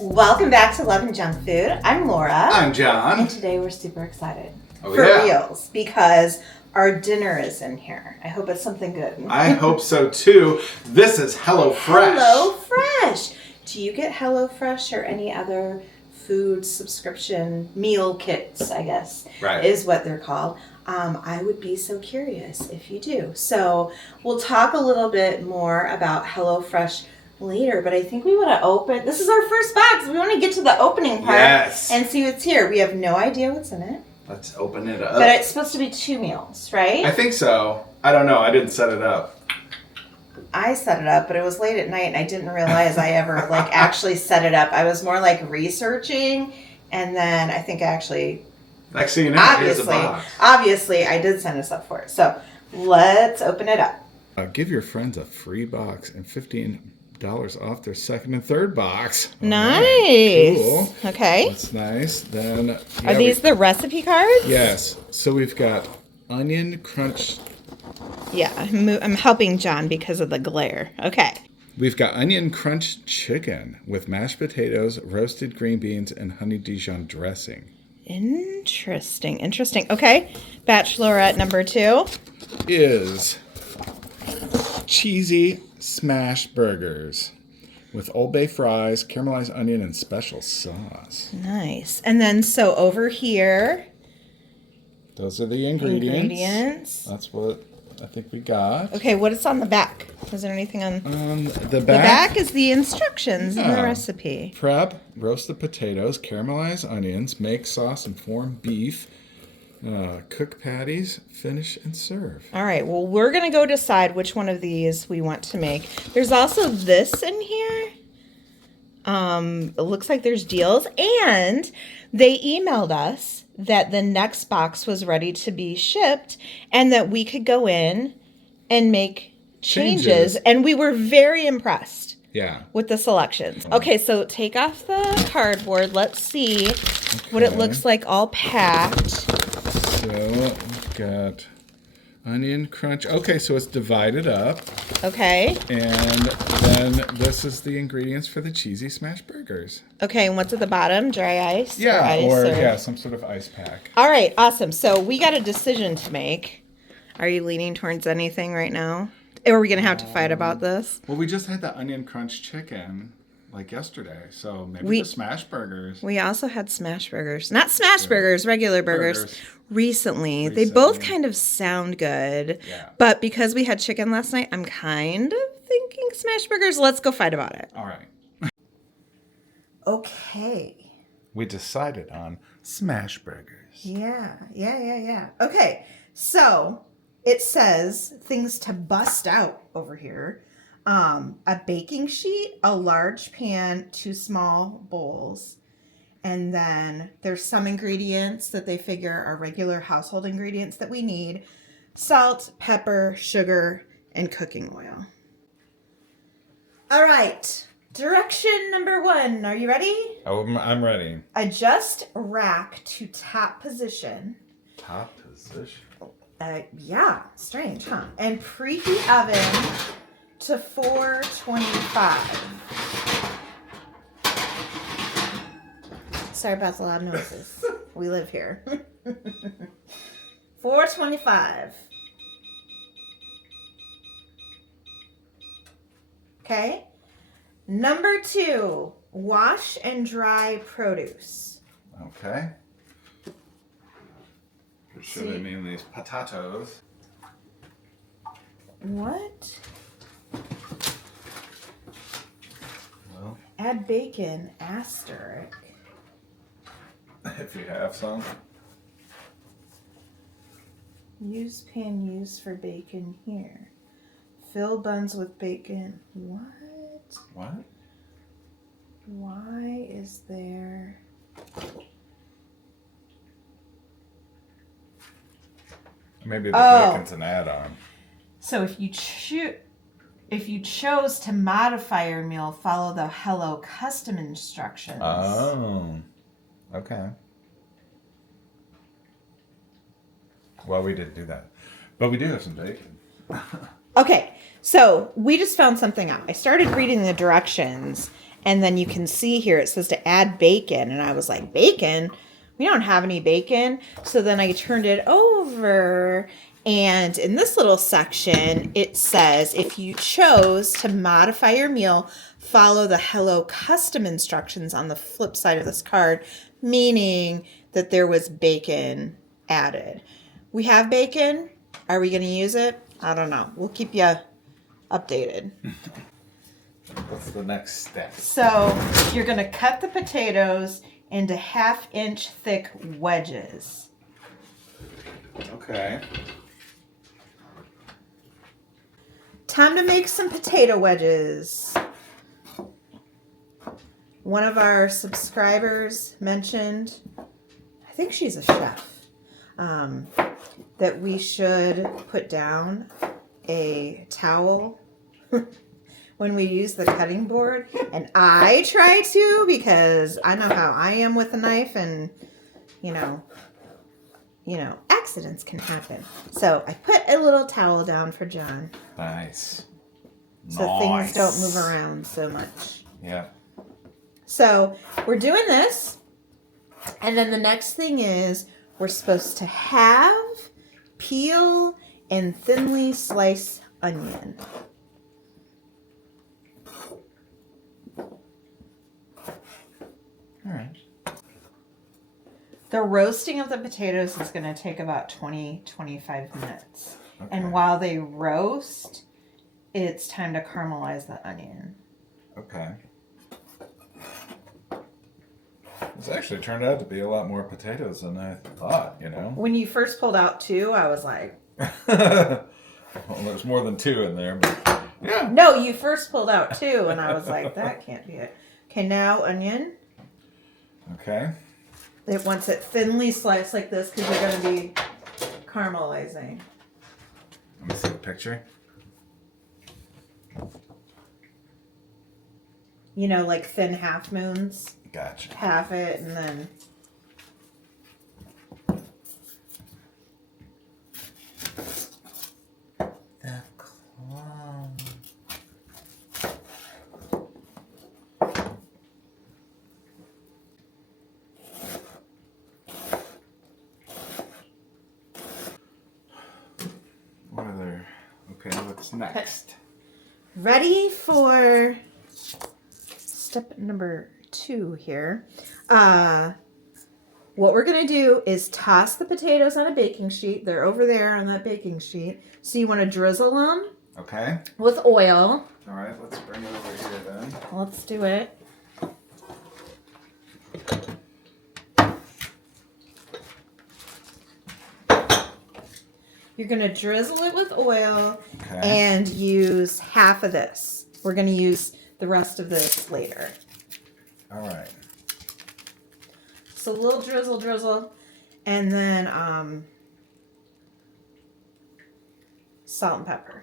Welcome back to Love and Junk Food. I'm Laura. I'm John. And today we're super excited. Oh, for yeah. reals, because our dinner is in here. I hope it's something good. I hope so too. This is HelloFresh. HelloFresh. Do you get HelloFresh or any other food subscription meal kits, I guess, Right. is what they're called. I would be so curious if you do. So we'll talk a little bit more about HelloFresh later, but I think we want to open. This is our first box. We want to get to the opening part and see what's here. We have no idea what's in it. Let's open it up. But it's supposed to be 2 meals, right? I think so. I don't know. I didn't set it up. I set it up, but it was late at night and I didn't realize I ever actually set it up. I was more researching, and then I think actually Next thing you know, here's a box. Obviously, I did sign us up for it. So let's open it up. Give your friends a free box and $15 off their second and third box. Nice. Right. Cool. Okay. That's nice. Then Are these the recipe cards? Yes. So we've got onion crunch. Yeah, I'm helping John because of the glare. Okay. We've got onion crunch chicken with mashed potatoes, roasted green beans, and honey Dijon dressing. Interesting. Okay. Bachelorette number 2 is cheesy smash burgers with Old Bay fries, caramelized onion, and special sauce. Nice. And then so over here, those are the ingredients. That's what I think we got. Okay, what is on the back? Is there anything on the back? The back is the instructions in the recipe. Prep, roast the potatoes, caramelize onions, make sauce and form beef, cook patties, finish and serve. All right, well, we're going to go decide which one of these we want to make. There's also this in here. It looks like there's deals, and they emailed us that the next box was ready to be shipped and that we could go in and make changes. And we were very impressed with the selections. Okay, so take off the cardboard. Let's see what it looks like all packed. So we've got onion crunch. Okay, so it's divided up. Okay. And then this is the ingredients for the cheesy smash burgers. Okay, and what's at the bottom? Dry ice? Yeah, or some sort of ice pack. All right, awesome. So we got a decision to make. Are you leaning towards anything right now? Or are we going to have to fight about this? Well, we just had the onion crunch chicken yesterday, so maybe the smash burgers. We also had smash burgers. Not smash burgers, regular burgers. Recently. They both kind of sound good. Yeah. But because we had chicken last night, I'm kind of thinking smash burgers. Let's go fight about it. All right. Okay. We decided on smash burgers. Yeah. Okay. So it says things to bust out over here. A baking sheet, a large pan, 2 small bowls. And then there's some ingredients that they figure are regular household ingredients that we need. Salt, pepper, sugar, and cooking oil. All right. Direction number 1. Are you ready? Oh, I'm ready. Adjust rack to top position. Top position? Yeah. Strange, huh? And preheat oven to 425. Sorry about the loud noises. We live here. 425. Okay. Number 2, wash and dry produce. Okay. Should I mean these potatoes? What? Well, add bacon, asterisk. If you have some. Use pan used for bacon here. Fill buns with bacon. What? What? Why is there... Maybe the bacon's an add-on. So if you chose to modify your meal, follow the Hello custom instructions. Oh, okay. Well, we did do that. But we do have some bacon. Okay, so we just found something out. I started reading the directions, and then you can see here it says to add bacon. And I was like, bacon? We don't have any bacon. So then I turned it over, and in this little section, it says if you chose to modify your meal, follow the Hello Custom instructions on the flip side of this card, meaning that there was bacon added. We have bacon. Are we going to use it? I don't know. We'll keep you updated. What's the next step? So you're going to cut the potatoes into 1/2-inch thick wedges. Okay. Time to make some potato wedges. One of our subscribers mentioned, I think she's a chef, that we should put down a towel when we use the cutting board. And I try to, because I know how I am with a knife, and you know, accidents can happen. So I put a little towel down for John. Nice. So things don't move around so much. Yeah. So we're doing this. And then the next thing is we're supposed to peel and thinly slice onion. All right. The roasting of the potatoes is going to take about 20-25 minutes. Okay. And while they roast, it's time to caramelize the onion. Okay. This actually turned out to be a lot more potatoes than I thought, you know? When you first pulled out 2, I was like... Well, there's more than 2 in there, but yeah. No, you first pulled out 2, and I was like, that can't be it. Okay, now onion. Okay. It wants it thinly sliced like this because you're going to be caramelizing. Let me see the picture. You know, like thin half moons. Gotcha. Half it and then... The clone. What other? Okay, what's next? Ready for step number 2 here. What we're going to do is toss the potatoes on a baking sheet. They're over there on that baking sheet. So you want to drizzle them Okay. with oil. All right, let's bring it over here then. Let's do it. You're going to drizzle it with oil and use half of this. We're going to use the rest of this later. All right. So a little drizzle, and then salt and pepper.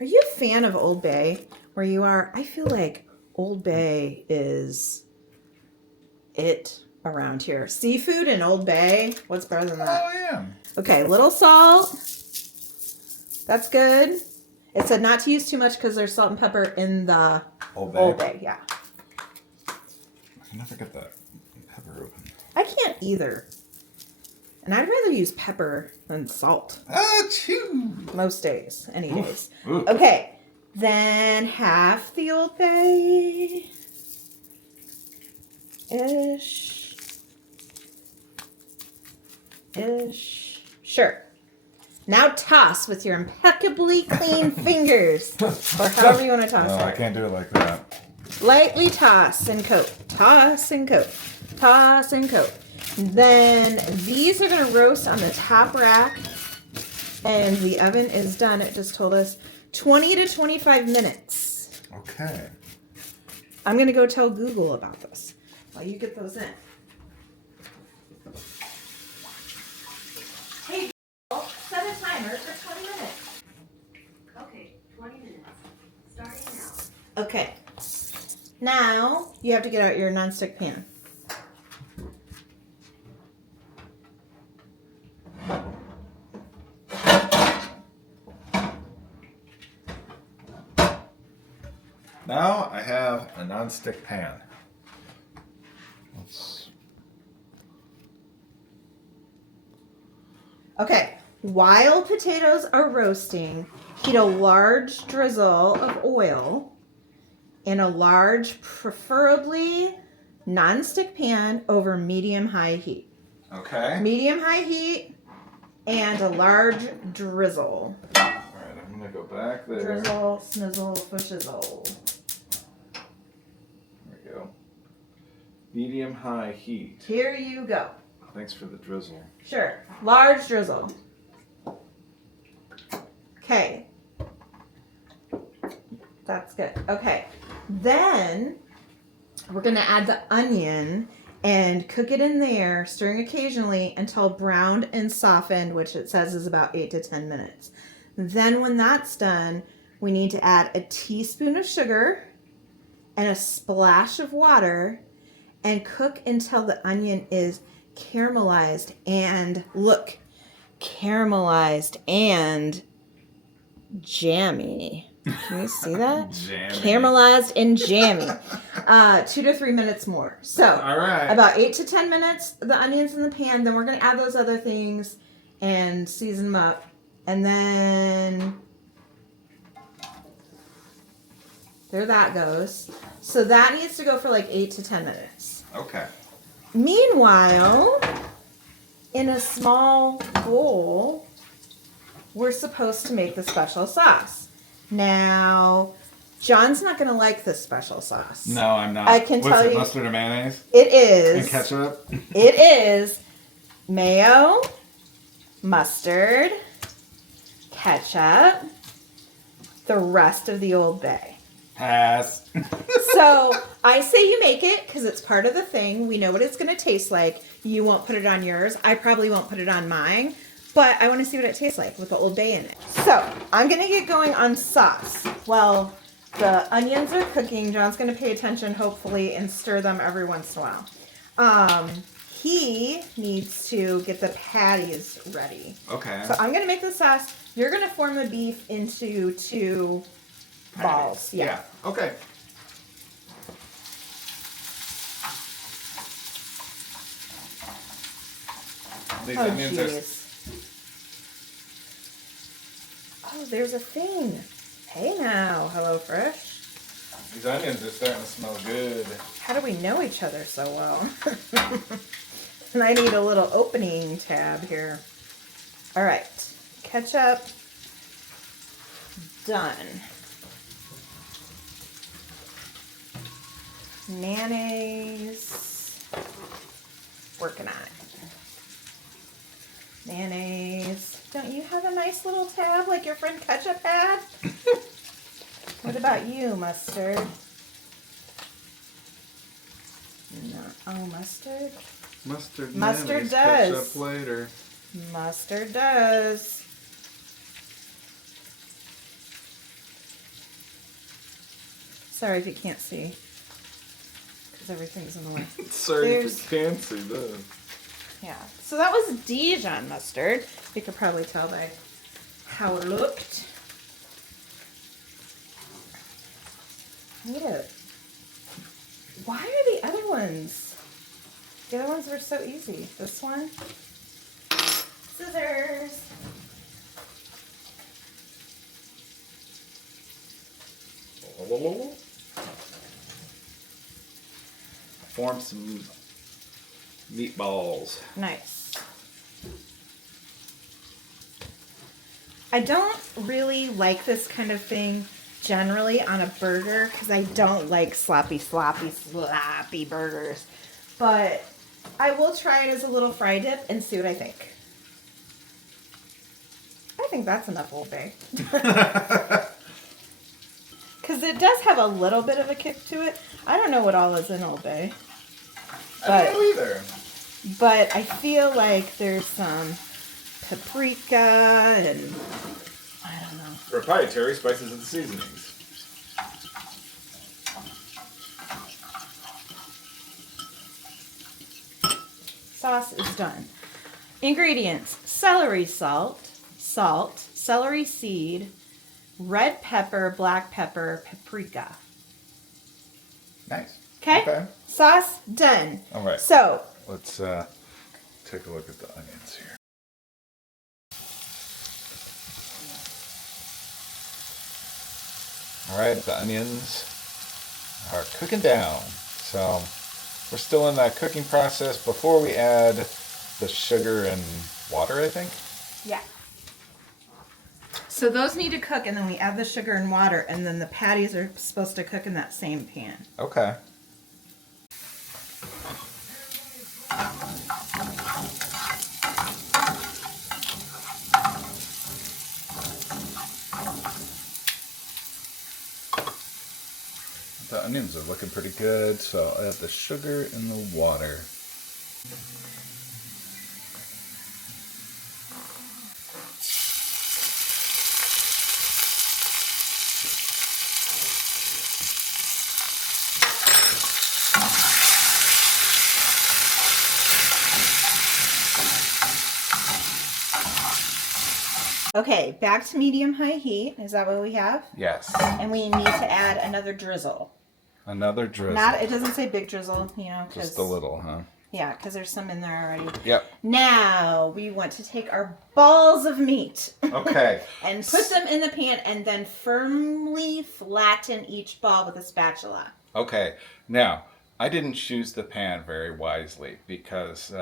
Are you a fan of Old Bay where you are? I feel like Old Bay is it around here. Seafood in Old Bay. What's better than that? Oh, yeah. Okay, little salt. That's good. It said not to use too much because there's salt and pepper in the Old Bay. Old Bay, yeah. I can never get that pepper open. I can't either. And I'd rather use pepper than salt. Achoo! Most days, any days. Oof. Okay, then half the Old Bay. Ish. Sure. Now toss with your impeccably clean fingers. Or however you want to toss No, it. I can't do it like that. Lightly toss and coat. Toss and coat. Toss and coat. Then these are going to roast on the top rack. And the oven is done. It just told us 20 to 25 minutes. Okay. I'm going to go tell Google about this while you get those in. Hey, Google, set a timer for 20 minutes. Okay, 20 minutes. Starting now. Okay. Now you have to get out your nonstick pan. Now I have a non-stick pan. Okay, while potatoes are roasting, heat a large drizzle of oil in a large, preferably non-stick pan over medium-high heat. Okay. Medium-high heat and a large drizzle. All right, I'm gonna go back there. Drizzle, snizzle, fushizzle. There we go. Medium-high heat. Here you go. Thanks for the drizzle. Sure. Large drizzle. Okay. That's good. Okay. Then we're going to add the onion and cook it in there, stirring occasionally until browned and softened, which it says is about 8 to 10 minutes. Then when that's done, we need to add a teaspoon of sugar and a splash of water and cook until the onion is caramelized and caramelized and jammy. Can you see that? Jammy. Caramelized and jammy. 2 to 3 minutes more. So All right. about 8 to 10 minutes, the onions in the pan. Then we're going to add those other things and season them up. And then there that goes. So that needs to go for like 8 to 10 minutes. Okay. Meanwhile, in a small bowl, we're supposed to make the special sauce. Now, John's not going to like this special sauce. No, I'm not. I can What's tell it, you- mustard and mayonnaise? It is. And ketchup? It is mayo, mustard, ketchup, the rest of the Old Bay. Pass. So I say you make it because it's part of the thing. We know what it's going to taste like. You won't put it on yours. I probably won't put it on mine. But I want to see what it tastes like with the Old Bay in it. So I'm going to get going on sauce. Well, the onions are cooking. John's going to pay attention, hopefully, and stir them every once in a while. He needs to get the patties ready. Okay. So I'm going to make the sauce. You're going to form the beef into 2 balls. Yeah. Okay. These Oh, onions are. jeez. Oh, there's a thing. Hey now, HelloFresh. These onions are starting to smell good. How do we know each other so well? And I need a little opening tab here. All right. Ketchup. Done. Mayonnaise. Working on it. Mayonnaise. Don't you have a nice little tab like your friend Ketchup had? What about you, mustard? No. Oh, mustard? Mustard. Mustard mayonnaise, does. Ketchup later. Mustard does. Sorry if you can't see. Because everything's in the way. Sorry There's- if you can't see that. Yeah. So that was Dijon mustard. You could probably tell by how it looked. Look at it. Why are the other ones? The other ones were so easy. This one. Scissors. Form some meatballs. Nice. I don't really like this kind of thing generally on a burger because I don't like sloppy burgers. But I will try it as a little fry dip and see what I think. I think that's enough Old Bay. Because it does have a little bit of a kick to it. I don't know what all is in Old Bay. I don't know either. But I feel like there's some paprika and I don't know. Proprietary spices and seasonings. Sauce is done. Ingredients: celery salt, celery seed, red pepper, black pepper, paprika. Nice. Okay? Sauce done. All right. So, Let's take a look at the onions here. All right, the onions are cooking down. So we're still in that cooking process before we add the sugar and water, I think. yeah. So those need to cook, and then we add the sugar and water, and then the patties are supposed to cook in that same pan. Okay. The onions are looking pretty good, so I'll add the sugar and the water. Okay, back to medium-high heat. Is that what we have? Yes. And we need to add another drizzle. Another drizzle. It doesn't say big drizzle, you know. Just a little, huh? Yeah, because there's some in there already. Yep. Now, we want to take our balls of meat. Okay. And put them in the pan and then firmly flatten each ball with a spatula. Okay. Now, I didn't choose the pan very wisely because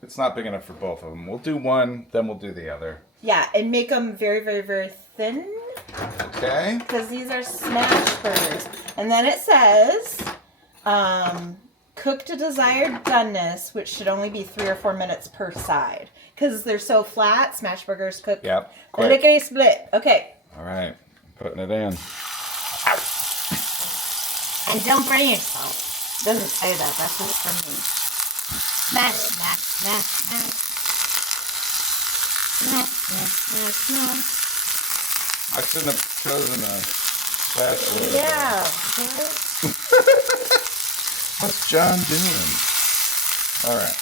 it's not big enough for both of them. We'll do one, then we'll do the other. Yeah, and make them very, very, very thin. Okay. Because these are smash burgers. And then it says, cook to desired doneness, which should only be 3 or 4 minutes per side. Because they're so flat, smash burgers cook. Yep. Quick. Lickety split. Okay. All right. Putting it in. And don't burn yourself. Doesn't say that. That's just for me. Smash, smash, smash, smash. Smash, smash, smash, smash. I shouldn't have chosen a spatula. Yeah. What's John doing? All right.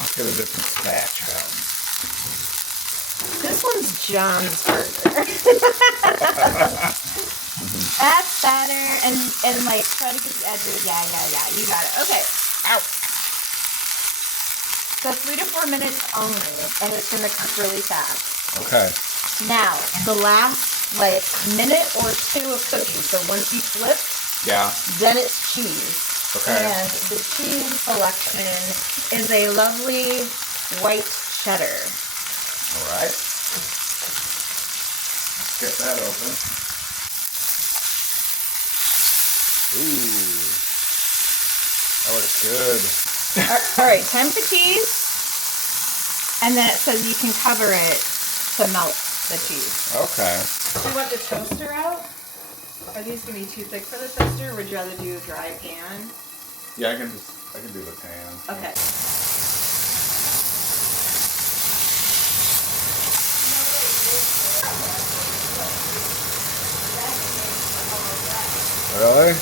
Let's get a different spatula. This one's John's burger. That's better. And like try to get the edges. Yeah. You got it. Okay. Ow. So 3 to 4 minutes only, and it's gonna cook really fast. Okay. Now, the last like minute or 2 of cooking. So once you flip, Yeah. then it's cheese. Okay. And the cheese selection is a lovely white cheddar. All right. Let's get that open. Ooh. That looks good. All right, time for cheese. And then it says you can cover it to melt the cheese. Okay. Do you want the toaster out? Are these going to be too thick for the toaster, or would you rather do a dry pan? Yeah, I can do the pan. Okay. Really?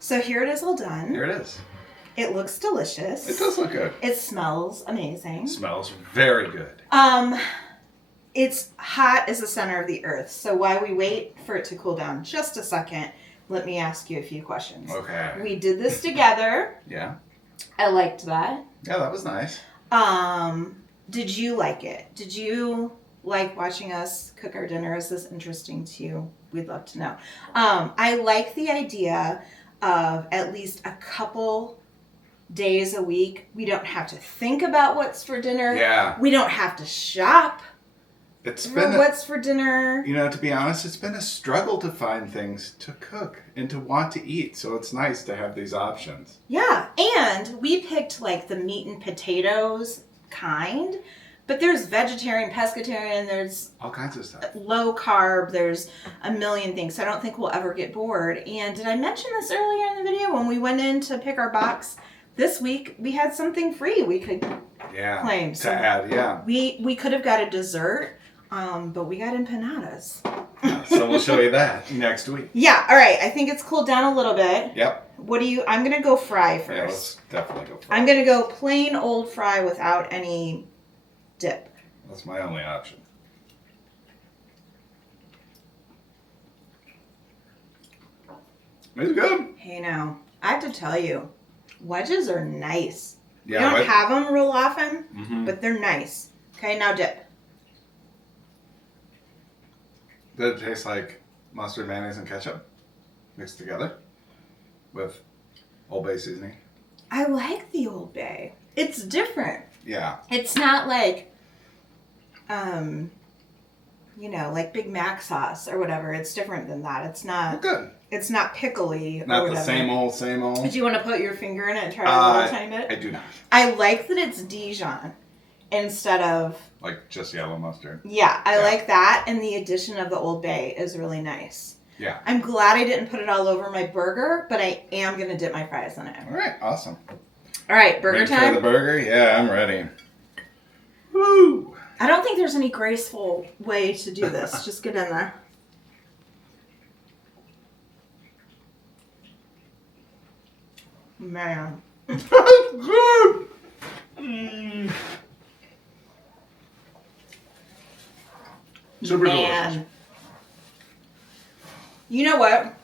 So here it is all done. Here it is. It looks delicious. It does look good. It smells amazing. It smells very good. It's hot as the center of the earth. So while we wait for it to cool down just a second, let me ask you a few questions. Okay. We did this together. Yeah. I liked that. Yeah, that was nice. Did you like it? Did you like watching us cook our dinner? Is this interesting to you? We'd love to know. I like the idea of at least a couple days a week. We don't have to think about what's for dinner. Yeah. We don't have to shop It's for been what's for dinner. You know, to be honest, it's been a struggle to find things to cook and to want to eat. So it's nice to have these options. Yeah, and we picked like the meat and potatoes kind, But there's vegetarian, pescatarian, there's All kinds of stuff. low carb, there's a million things. So I don't think we'll ever get bored. And did I mention this earlier in the video? When we went in to pick our box this week, we had something free we could claim. To add, yeah. We could have got a dessert, but we got empanadas. So we'll show you that next week. Yeah, all right. I think it's cooled down a little bit. Yep. I'm going to go fry first. Yeah, let's definitely go for it. I'm going to go plain old fry without any dip. That's my only option. It's good. Hey, now, I have to tell you, wedges are nice. Yeah, you don't have them real often, Mm-hmm. but they're nice. Okay, now dip. Does it taste like mustard, mayonnaise, and ketchup mixed together with Old Bay seasoning? I like the Old Bay. It's different. Yeah. It's not like, like Big Mac sauce or whatever. It's different than that. It's not. Good. It's not pickly. Not or the whatever. same old. Do you want to put your finger in it and try a little tiny bit? I do not. I like that it's Dijon instead of. Like just yellow mustard. Yeah, I Yeah. like that, and the addition of the Old Bay is really nice. Yeah. I'm glad I didn't put it all over my burger, but I am going to dip my fries in it. All right. Awesome. All right, burger Ready time. for the burger? Yeah, I'm ready. Woo! I don't think there's any graceful way to do this. Just get in there. Man. Good. Super delicious. Man. You know what?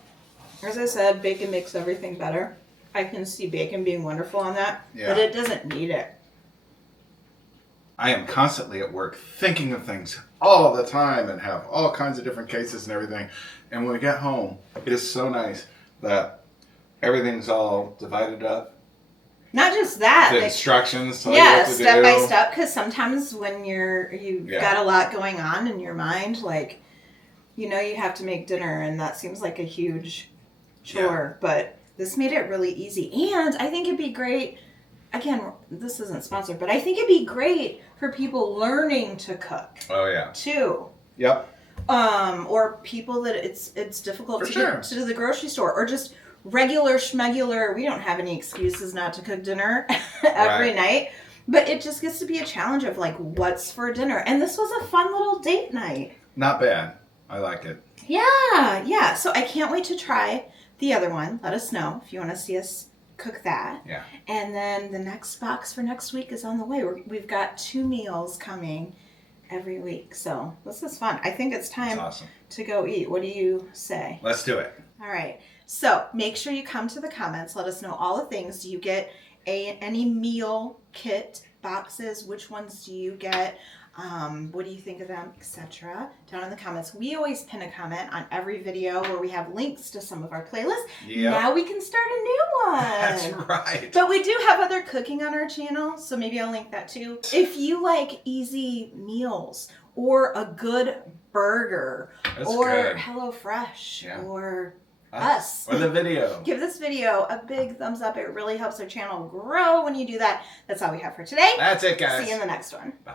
As I said, bacon makes everything better. I can see bacon being wonderful on that, Yeah. but it doesn't need it. I am constantly at work thinking of things all the time and have all kinds of different cases and everything. And when we get home, it is so nice that everything's all divided up. Not just that. The like- instructions tell you yeah, what to step do. by step. Because sometimes when you've Yeah. got a lot going on in your mind, like, you have to make dinner, and that seems like a huge chore. But this made it really easy, and I think it'd be great. Again, this isn't sponsored, but I think it'd be great for people learning to cook Oh yeah. too. Yep. Or people that it's difficult For to sure. get to the grocery store, or just regular schmegular. We don't have any excuses not to cook dinner every Right. night, but it just gets to be a challenge of like, what's for dinner? And this was a fun little date night. Not bad. I like it. Yeah. So I can't wait to try the other one. Let us know if you want to see us cook that. Yeah. And then the next box for next week is on the way. We've got 2 meals coming every week. So this is fun. I think it's time That's awesome. to go eat. What do you say? Let's do it. All right. So make sure you come to the comments. Let us know all the things. Do you get any meal kit boxes? Which ones do you get? What do you think of them, etc. Down in the comments. We always pin a comment on every video where we have links to some of our playlists. Yep. Now we can start a new one. That's right. But we do have other cooking on our channel, so maybe I'll link that too. If you like easy meals or a good burger That's or good. HelloFresh Yeah. or us. Or the video. Give this video a big thumbs up. It really helps our channel grow when you do that. That's all we have for today. That's it, guys. See you in the next one. Bye.